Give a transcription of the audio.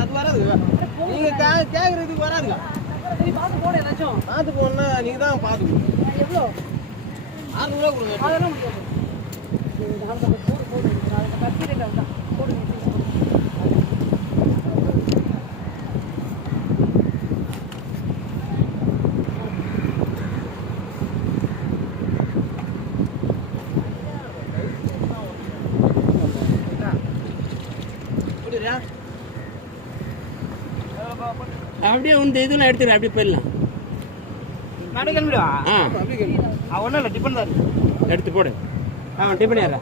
அது வராதுங்க. நீங்க கேக்குறதுக்கு வராதுங்க. பார்த்து போனா நீங்க தான் பார்த்து எவ்வளோ 600 ரூபா கொடுங்க. அதெல்லாம் முடியாது. அப்படியே உண்டு இதெல்லாம் எடுத்துக்கிறேன். அப்படியே போயிடலாம். ஒன்றும் இல்லை, டிஃபன் தான் எடுத்து போடு. டிஃபன் யாரா?